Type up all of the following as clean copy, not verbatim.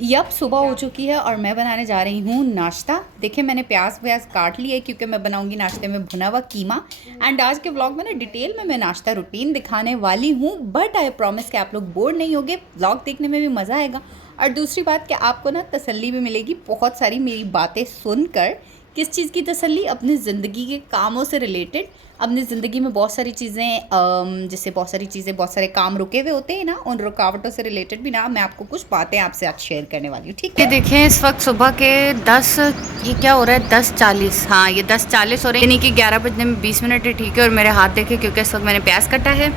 Yup, सुबह हो चुकी है और मैं बनाने जा रही हूँ नाश्ता। देखिए मैंने प्याज व्याज काट लिए क्योंकि मैं बनाऊँगी नाश्ते में भुना हुआ कीमा। एंड आज के व्लॉग में ना डिटेल में मैं नाश्ता रूटीन दिखाने वाली हूँ, बट आई प्रॉमिस कि आप लोग बोर नहीं होगे, व्लॉग देखने में भी मज़ा आएगा। और दूसरी बात कि आपको ना तसल्ली भी मिलेगी बहुत सारी मेरी बातें सुनकर। किस चीज़ की तसल्ली? अपनी ज़िंदगी के कामों से रिलेटेड। अपनी ज़िंदगी में बहुत सारी चीज़ें, जैसे बहुत सारी चीज़ें, बहुत सारे काम रुके हुए होते हैं ना, उन रुकावटों से रिलेटेड भी ना मैं आपको कुछ बातें आपसे आज शेयर करने वाली हूँ, ठीक ये है? देखें इस वक्त सुबह के 10, ये क्या हो रहा है, 10:40। हाँ, ये 10:40 हो रहा है, यानी कि 11 बजने में 20 मिनट है। ठीक है, और मेरे हाथ देखे क्योंकि इस वक्त मैंने प्याज काटा है।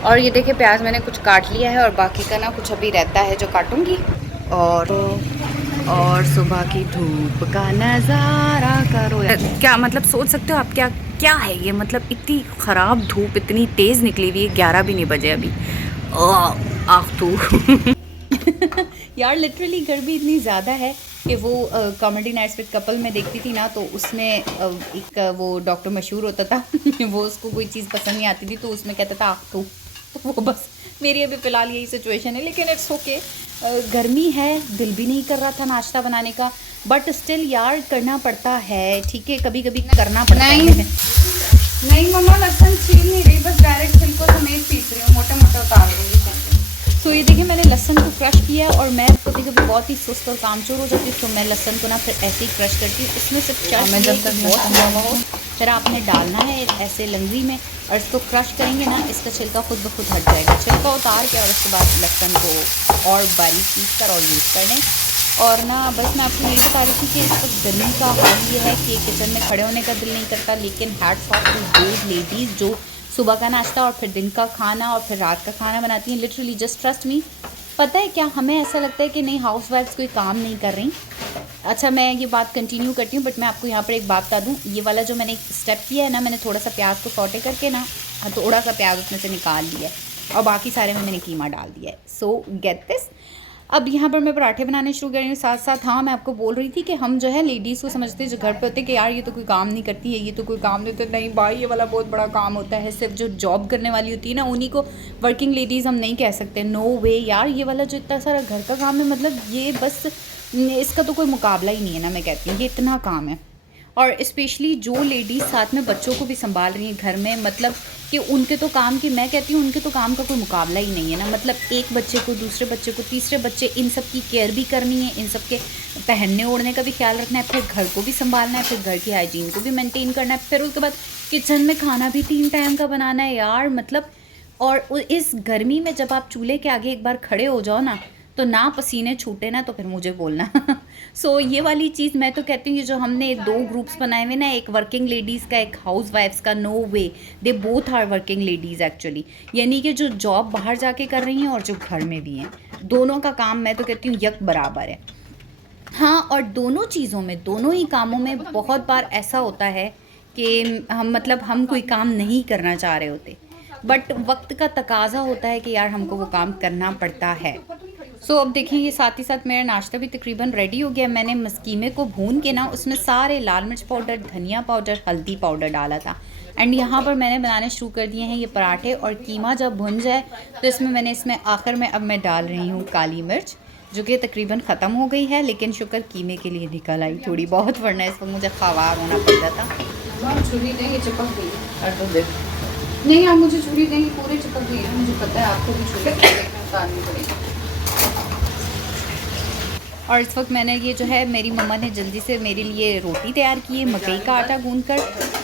और ये देखिए प्याज मैंने कुछ काट लिया है और बाकी का ना कुछ अभी रहता है जो काटूंगी। और सुबह की धूप का नज़ारा करो। क्या मतलब सोच सकते हो आप, क्या क्या है ये? मतलब इतनी ख़राब धूप इतनी तेज़ निकली हुई है, 11 भी नहीं बजे अभी। आह तू यार लिटरली गर्मी इतनी ज़्यादा है कि वो कॉमेडी नाइट्स विद कपल में देखती थी ना, तो उसमें एक वो डॉक्टर मशहूर होता था वो उसको कोई चीज़ पसंद नहीं आती थी तो उसमें कहता था आख तो वो बस मेरी अभी फ़िलहाल यही सिचुएशन है। लेकिन इट्स ओके, गर्मी है, दिल भी नहीं कर रहा था नाश्ता बनाने का, बट स्टिल यार करना पड़ता है। ठीक है, कभी कभी करना पड़ता नहीं है। नहीं मम्मा, लहसुन छील नहीं रही, बस डायरेक्ट छिलको समेत पीस रही हूँ, मोटे मोटे उतार दूँगी। सो ये देखिए मैंने लहसन को क्रश किया है और मैं कभी कभी बहुत ही सुस्त और कामचोर हो जाती हूँ तो मैं लहसन को ना फिर ऐसे ही क्रश करती हूँ। उसमें सिर्फ चर्च मैं ये जब कि तक बहुत लहसुन हुआ हो, फिर आपने डालना है ऐसे लंगरी में और इसको क्रश करेंगे ना, इसका छिलका खुद ब खुद हट जाएगा। छिलका उतार के और उसके बाद लहसन को और बारीक पीस कर और यूज़ कर लें। और ना बस मैं आपको यही बता रही थी कि इस वक्त गर्मी का हाल ये है कि किचन में खड़े होने का दिल नहीं करता, लेकिन hats off to those ladies जो सुबह का नाश्ता और फिर दिन का खाना और फिर रात का खाना बनाती हैं। Literally just trust me. पता है क्या, हमें ऐसा लगता है कि नहीं हाउस वाइफ्स कोई काम नहीं कर रही। अच्छा मैं ये बात कंटिन्यू करती हूँ, बट मैं आपको यहाँ पर एक बात बता दूँ। ये वाला जो मैंने स्टेप किया है ना, मैंने थोड़ा सा प्याज को सौटे करके ना थोड़ा सा प्याज उसमें से निकाल लिया है और बाकी सारे में मैंने कीमा डाल दिया है। सो गेट दिस। अब यहाँ पर मैं पराठे बनाने शुरू कर रही हूँ साथ साथ। हाँ मैं आपको बोल रही थी कि हम जो है लेडीज़ को समझते हैं जो घर पे होते हैं कि यार ये तो कोई काम नहीं करती है, ये तो कोई काम नहीं होता। नहीं भाई, ये वाला बहुत बड़ा काम होता है। सिर्फ जो जॉब करने वाली होती है ना उन्हीं को वर्किंग लेडीज़ हम नहीं कह सकते। नो वे यार, ये वाला जो इतना सारा घर का काम है, मतलब ये बस इसका तो कोई मुकाबला ही नहीं है ना। मैं कहती हूँ ये इतना काम है। और स्पेशली जो लेडीज़ साथ में बच्चों को भी संभाल रही हैं घर में, मतलब कि उनके तो काम की, मैं कहती हूँ उनके तो काम का कोई मुकाबला ही नहीं है ना। मतलब एक बच्चे को, दूसरे बच्चे को, तीसरे बच्चे, इन सब की केयर भी करनी है, इन सब के पहनने ओढ़ने का भी ख्याल रखना है, फिर घर को भी संभालना है, फिर घर की हाइजीन को भी मेंटेन करना है, फिर उसके बाद किचन में खाना भी 3 टाइम का बनाना है यार। मतलब और इस गर्मी में जब आप चूल्हे के आगे एक बार खड़े हो जाओ ना, तो ना पसीने छूटे ना तो फिर मुझे बोलना सो ये वाली चीज़ मैं तो कहती हूँ, ये जो हमने 2 ग्रुप्स बनाए हुए ना, एक वर्किंग लेडीज़ का, एक हाउस वाइफ्स का, no way, they both are working ladies actually. यानी कि जो जॉब बाहर जाके कर रही हैं और जो घर में भी हैं, दोनों का काम मैं तो कहती हूँ यक बराबर है। हाँ, और दोनों चीज़ों में, दोनों ही कामों में बहुत बार ऐसा होता है कि हम, मतलब हम कोई काम नहीं करना चाह रहे होते, बट वक्त का तकाजा होता है कि यार हमको वो काम करना पड़ता है। सो अब देखिए ये साथ ही साथ मेरा नाश्ता भी तकरीबन रेडी हो गया। मैंने मस्कीमे को भून के ना उसमें सारे लाल मिर्च पाउडर, धनिया पाउडर, हल्दी पाउडर डाला था। एंड यहाँ पर मैंने बनाने शुरू कर दिए हैं ये पराठे। और कीमा जब भुन जाए तो इसमें आखिर में अब मैं डाल रही हूँ काली मिर्च, जो कि तकरीबन ख़त्म हो गई है, लेकिन शुक्र कीमे के लिए निकल आई थोड़ी बहुत, वरना इस वक्त मुझे ख़वार होना पड़ जाता। छुरी देंगे, चिपक गई है। नहीं, आप मुझे छुरी देंगे, पूरे चिपक गई है, मुझे पता है। आपको भी छुरी उतारनी पड़ेगी। और इस वक्त मैंने ये जो है, मेरी मम्मा ने जल्दी से मेरे लिए रोटी तैयार की है मकई का आटा गूंद कर।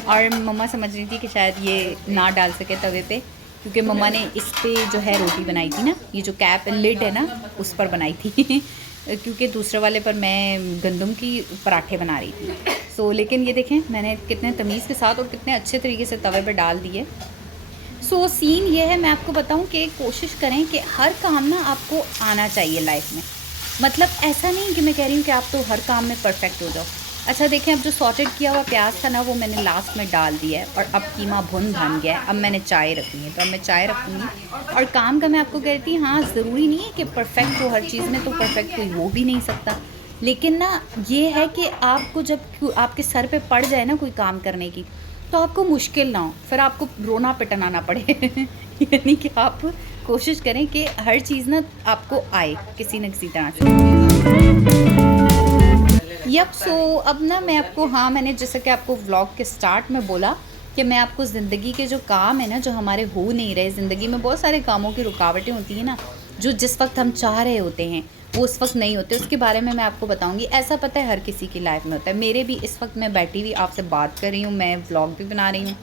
और मम्मा समझ रही थी कि शायद ये ना डाल सके तवे पे, क्योंकि मम्मा ने इस पे जो है रोटी बनाई थी ना, ये जो कैप लिड है ना उस पर बनाई थी क्योंकि दूसरे वाले पर मैं गंदम की पराठे बना रही थी। सो लेकिन ये देखें मैंने कितने तमीज़ के साथ और कितने अच्छे तरीके से तवे पर डाल दिए। सो सीन ये है, मैं आपको बताऊं कि कोशिश करें कि हर काम ना आपको आना चाहिए लाइफ में। मतलब ऐसा नहीं कि मैं कह रही हूँ कि आप तो हर काम में परफेक्ट हो जाओ। अच्छा देखें, अब जो सॉटेड किया हुआ प्याज था ना वो मैंने लास्ट में डाल दिया है और अब कीमा भुन गया है। अब मैंने चाय रखनी है तो अब मैं चाय रखूँगी। और काम का मैं आपको कह रही थी, हाँ ज़रूरी नहीं है कि परफेक्ट हो हर चीज़ में, तो परफेक्ट कोई हो भी नहीं सकता। लेकिन ना ये है कि आपको जब आपके सर पे पड़ जाए ना कोई काम करने की, तो आपको मुश्किल ना हो, फिर आपको रोना पिटना ना पड़े। यानी कि आप कोशिश करें कि हर चीज़ ना आपको आए किसी न किसी तरह से। सो अब ना मैं आपको, हाँ, मैंने जैसा कि आपको व्लॉग के स्टार्ट में बोला कि मैं आपको ज़िंदगी के जो काम है ना, जो हमारे हो नहीं रहे, ज़िंदगी में बहुत सारे कामों की रुकावटें होती हैं ना, जो जिस वक्त हम चाह रहे होते हैं वो उस वक्त नहीं होते, उसके बारे में मैं आपको बताऊंगी। ऐसा पता है हर किसी की लाइफ में होता है। मेरे भी इस वक्त मैं बैठी हुई आपसे बात कर रही हूँ, मैं व्लॉग भी बना रही हूँ,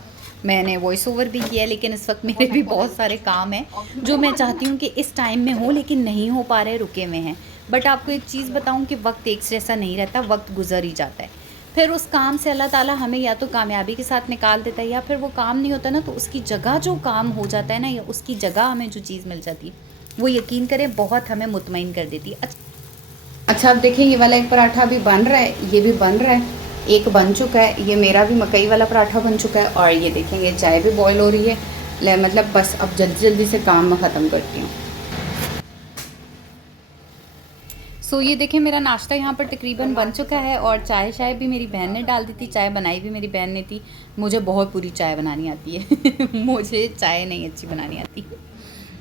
मैंने वॉइस ओवर भी किया, लेकिन इस वक्त मेरे भी बहुत सारे काम हैं जो मैं चाहती हूँ कि इस टाइम में हो, लेकिन नहीं हो पा रहे, रुके हुए हैं। बट आपको एक चीज़ बताऊँ कि वक्त एक जैसा नहीं रहता, वक्त गुजर ही जाता है। फिर उस काम से अल्लाह ताला हमें या तो कामयाबी के साथ निकाल देता है, या फिर वो काम नहीं होता ना, तो उसकी जगह जो काम हो जाता है ना, या उसकी जगह हमें जो चीज़ मिल जाती है, वो यकीन करें बहुत हमें मुतमईन कर देती है। अच्छा, अब देखिए ये वाला एक पराठा भी बन रहा है, ये भी बन रहा है, एक बन चुका है, ये मेरा भी मकई वाला पराठा बन चुका है, और ये देखेंगे चाय भी बॉयल हो रही है। मतलब बस अब जल्दी जल्दी से काम मैं ख़त्म करती हूँ। सो ये देखिए मेरा नाश्ता यहाँ पर तकरीबन बन चुका है, और चाय भी मेरी बहन ने डाल दी थी, चाय बनाई भी मेरी बहन ने थी। मुझे बहुत पूरी चाय बनानी आती है। मुझे चाय नहीं अच्छी बनानी आती।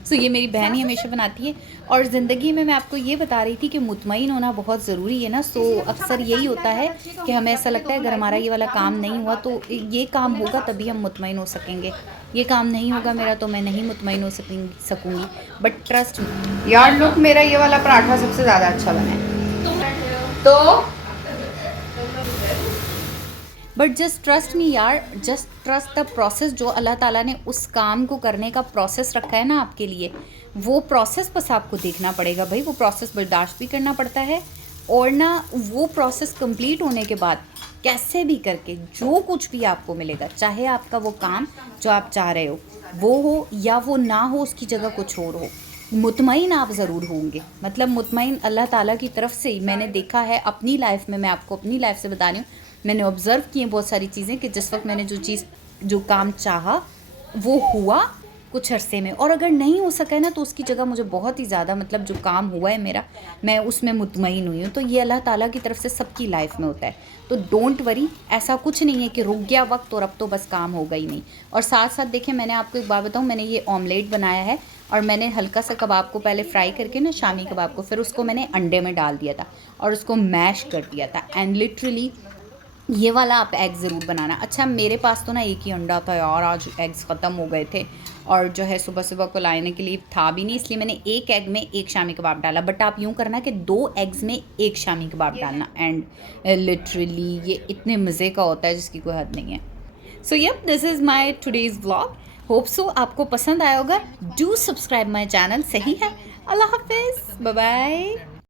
सो ये मेरी बहन ही हमेशा बनाती है। और ज़िंदगी में मैं आपको ये बता रही थी कि मुतमईन होना बहुत ज़रूरी है ना। सो अक्सर यही होता है कि हमें ऐसा लगता है अगर हमारा ये वाला काम नहीं हुआ तो ये काम होगा तभी हम मुतमईन हो सकेंगे, ये काम नहीं होगा मेरा तो मैं नहीं मुतमईन हो सकूँगी। बट ट्रस्ट यार, लुक, मेरा ये वाला पराठा सबसे ज़्यादा अच्छा बना है। तो बट जस्ट ट्रस्ट मी यार, जस्ट ट्रस्ट द प्रोसेस। जो अल्लाह ताला ने उस काम को करने का प्रोसेस रखा है ना आपके लिए, वो प्रोसेस बस आपको देखना पड़ेगा भाई। वो प्रोसेस बर्दाश्त भी करना पड़ता है, और ना वो प्रोसेस कंप्लीट होने के बाद कैसे भी करके जो कुछ भी आपको मिलेगा, चाहे आपका वो काम जो आप चाह रहे हो वो हो या वो ना हो, उसकी जगह कुछ और हो, मुतमईन आप ज़रूर होंगे। मतलब मुतमईन अल्लाह ताला की तरफ से ही मैंने देखा है अपनी लाइफ में। मैं आपको अपनी लाइफ से बता रही हूँ, मैंने ऑब्ज़र्व किए बहुत सारी चीज़ें कि जिस वक्त मैंने जो काम चाहा वो हुआ कुछ अरसे में, और अगर नहीं हो सका है ना तो उसकी जगह मुझे बहुत ही ज़्यादा, मतलब जो काम हुआ है मेरा, मैं उसमें मुतमईन हुई हूँ। तो ये अल्लाह ताला की तरफ से सबकी लाइफ में होता है। तो डोंट वरी, ऐसा कुछ नहीं है कि रुक गया वक्त और अब तो बस काम होगा ही नहीं। और साथ साथ देखें, मैंने आपको एक बात बताऊँ, मैंने ये ऑमलेट बनाया है, और मैंने हल्का सा कबाब को पहले फ्राई करके ना, शामी कबाब को, फिर उसको मैंने अंडे में डाल दिया था और उसको मैश कर दिया था। एंड लिटरली ये वाला आप एग ज़रूर बनाना। अच्छा, मेरे पास तो ना एक ही अंडा था यार, आज एग्स ख़त्म हो गए थे, और जो है सुबह सुबह को लाने के लिए था भी नहीं, इसलिए मैंने एक एग में एक शामी कबाब डाला। बट आप यूँ करना कि 2 एग्स में एक शामी कबाब डालना। एंड लिटरली ये इतने मज़े का होता है जिसकी कोई हद नहीं है। So yup, this is my today's vlog. Hope so आपको पसंद आया होगा। Do subscribe my channel. सही है। अल्लाह हाफिज़, बाय बाय।